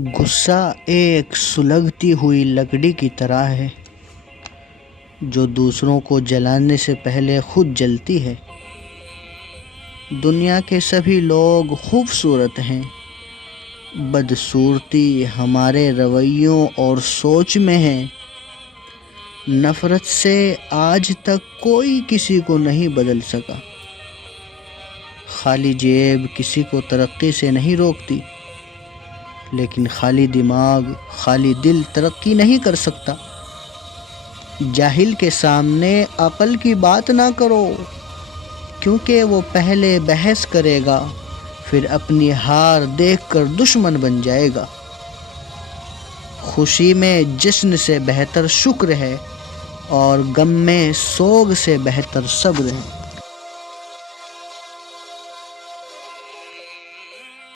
गुस्सा एक सुलगती हुई लकड़ी की तरह है जो दूसरों को जलाने से पहले खुद जलती है। दुनिया के सभी लोग खूबसूरत हैं, बदसूरती हमारे रवैयों और सोच में है। नफरत से आज तक कोई किसी को नहीं बदल सका। खाली जेब किसी को तरक्की से नहीं रोकती, लेकिन खाली दिमाग, खाली दिल तरक्की नहीं कर सकता। जाहिल के सामने अक्ल की बात ना करो, क्योंकि वो पहले बहस करेगा, फिर अपनी हार देखकर दुश्मन बन जाएगा। खुशी में जश्न से बेहतर शुक्र है और गम में सोग से बेहतर सब्र है।